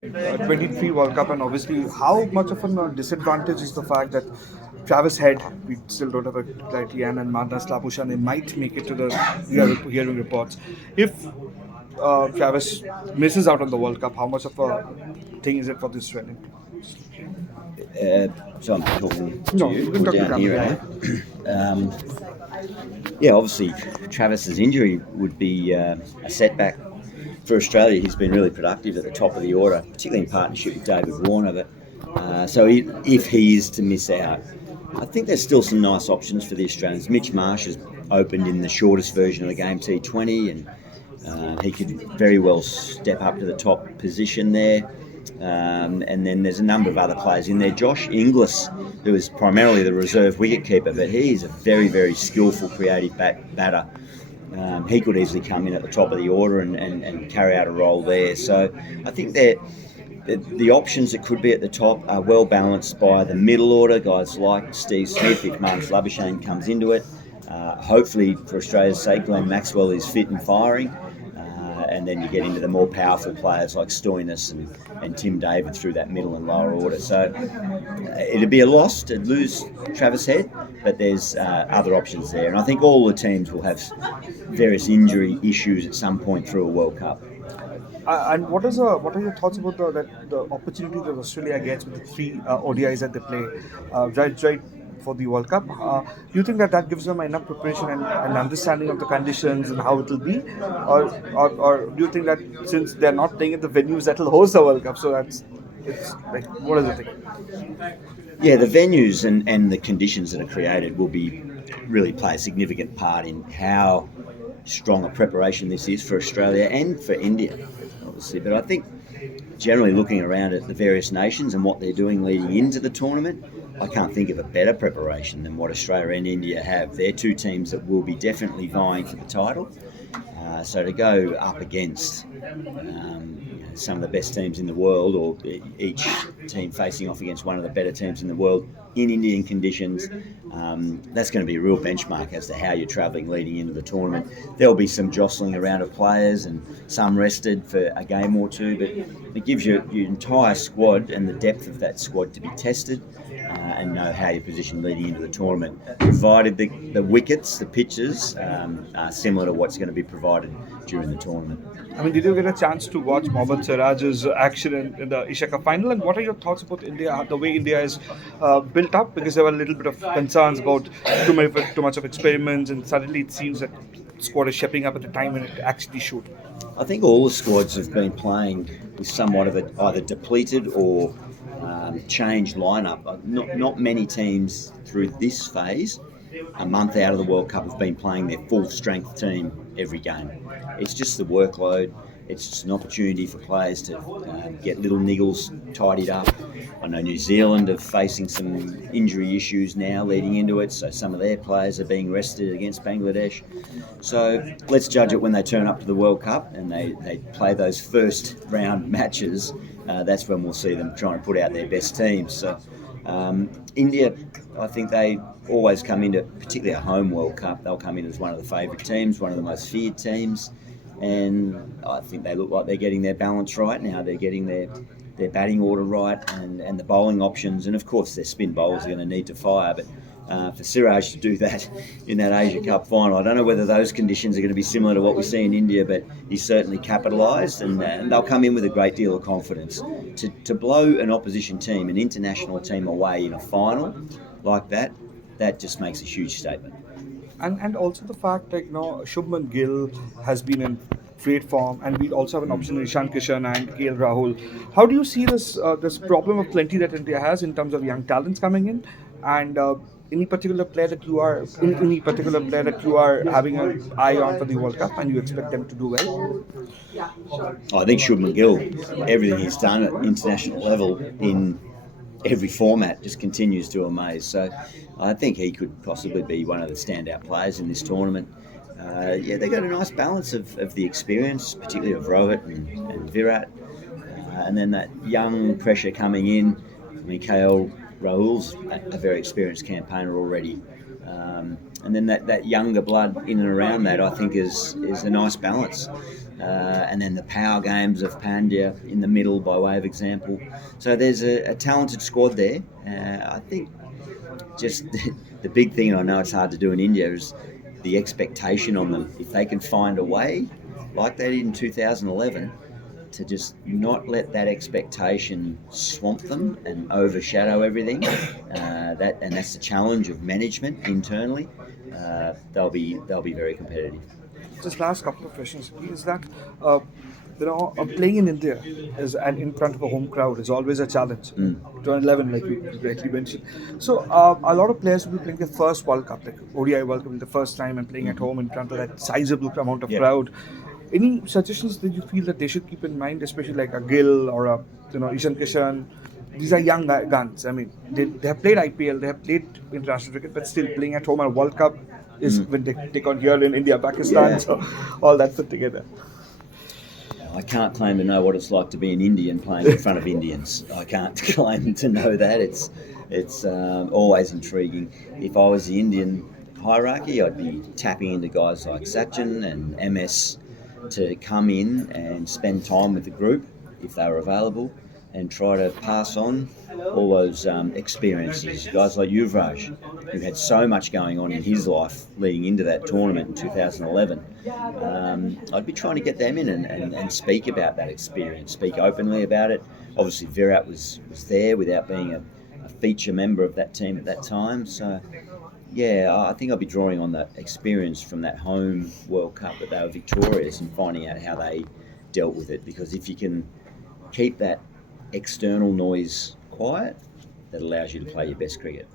23 World Cup, and obviously, how much of a disadvantage is the fact that Travis Head, we still don't have a clarity, and Marnus Labuschagne, they might make it to the we are hearing reports. If Travis misses out on the World Cup, how much of a thing is it for this training? So I'm talking to No, you. you can We're talk to down here, camera. yeah, obviously, Travis's injury would be a setback for Australia. He's been really productive at the top of the order, particularly in partnership with David Warner. If he is to miss out, I think there's still some nice options for the Australians. Mitch Marsh has opened in the shortest version of the game, T20, and he could very well step up to the top position there. And then there's a number of other players in there. Josh Inglis, who is primarily the reserve wicketkeeper, but he's a very, very skillful, creative batter. He could easily come in at the top of the order and carry out a role there. So I think that the options that could be at the top are well balanced by the middle order, guys like Steve Smith, if Marnus Labuschagne comes into it. Hopefully, for Australia's sake, Glenn Maxwell is fit and firing. And then you get into the more powerful players like Stoinis and Tim David through that middle and lower order. So it'd be a loss to lose Travis Head, but there's other options there. And I think all the teams will have various injury issues at some point through a World Cup. And what are your thoughts about the opportunity that Australia gets with the three ODIs that they play, right for the World Cup? Do you think that gives them enough preparation and understanding of the conditions and how it will be, or do you think that since they're not playing at the venues that will host the World Cup, so it's like what is the thing? Yeah, the venues and the conditions that are created will be really play a significant part in how strong a preparation this is for Australia and for India, obviously. But I think generally looking around at the various nations and what they're doing leading into the tournament, I can't think of a better preparation than what Australia and India have. They're two teams that will be definitely vying for the title. So to go up against some of the best teams in the world, or each team facing off against one of the better teams in the world in Indian conditions, that's going to be a real benchmark as to how you're travelling leading into the tournament. There'll be some jostling around of players and some rested for a game or two, but it gives you your entire squad and the depth of that squad to be tested and know how you're positioned leading into the tournament, provided the wickets, the pitches, are similar to what's going to be provided during the tournament. I mean, did you get a chance to watch Mohammad Siraj's action in the Asia Cup final? And what are your thoughts about India, the way India is built up? Because there were a little bit of concerns about too much of experiments, and suddenly it seems that squad is shaping up at the time when it actually should. I think all the squads have been playing with somewhat of a either depleted or changed lineup. Not many teams through this phase, a month out of the World Cup, have been playing their full strength team every game. It's just the workload. It's just an opportunity for players to get little niggles tidied up. I know New Zealand are facing some injury issues now leading into it, so some of their players are being rested against Bangladesh. So let's judge it when they turn up to the World Cup and they play those first round matches. That's when we'll see them trying to put out their best teams. So India, I think they always come into, particularly a home World Cup, they'll come in as one of the favourite teams, one of the most feared teams. And I think they look like they're getting their balance right now. They're getting their batting order right and the bowling options. And, of course, their spin bowlers are going to need to fire. But for Siraj to do that in that Asia Cup final, I don't know whether those conditions are going to be similar to what we see in India, but he's certainly capitalised and they'll come in with a great deal of confidence. To blow an opposition team, an international team away in a final like that just makes a huge statement. And also the fact that Shubman Gill has been in great form, and we also have an option in Ishan Kishan and KL Rahul. How do you see this problem of plenty that India has in terms of young talents coming in, and any particular player that you are having an eye on for the World Cup and you expect them to do well? I think Shubman Gill, everything he's done at international level in every format just continues to amaze. So I think he could possibly be one of the standout players in this tournament. They got a nice balance of the experience, particularly of Rohit and Virat. And then that young pressure coming in. I mean, KL Rahul's a very experienced campaigner already. and then that younger blood in and around that, I think, is a nice balance. And then the power games of Pandya in the middle, by way of example. So there's a talented squad there. I think just the big thing, and I know it's hard to do in India, is the expectation on them. If they can find a way, like they did in 2011, to just not let that expectation swamp them and overshadow everything. That's the challenge of management internally. They'll be very competitive. Just last couple of questions is that playing in India is and in front of a home crowd is always a challenge. 2011, like you correctly mentioned. So a lot of players will be playing their first World Cup, like ODI World Cup, the first time and playing at home in front of that sizable amount of Yep. crowd. Any suggestions that you feel that they should keep in mind, especially like a Gill or a Ishan Kishan? These are young guns. I mean, they have played IPL, they have played international cricket, but still playing at home at World Cup is when they take on here in India, Pakistan, Yeah. so all that put together. I can't claim to know what it's like to be an Indian playing in front of Indians. I can't claim to know that. It's always intriguing. If I was the Indian hierarchy, I'd be tapping into guys like Sachin and MS to come in and spend time with the group if they were available, and try to pass on all those experiences. Guys like Yuvraj, who had so much going on in his life leading into that tournament in 2011. I'd be trying to get them in and speak about that experience, speak openly about it. Obviously, Virat was there without being a feature member of that team at that time. So, yeah, I think I'll be drawing on that experience from that home World Cup that they were victorious and finding out how they dealt with it. Because if you can keep that external noise quiet, that allows you to play your best cricket.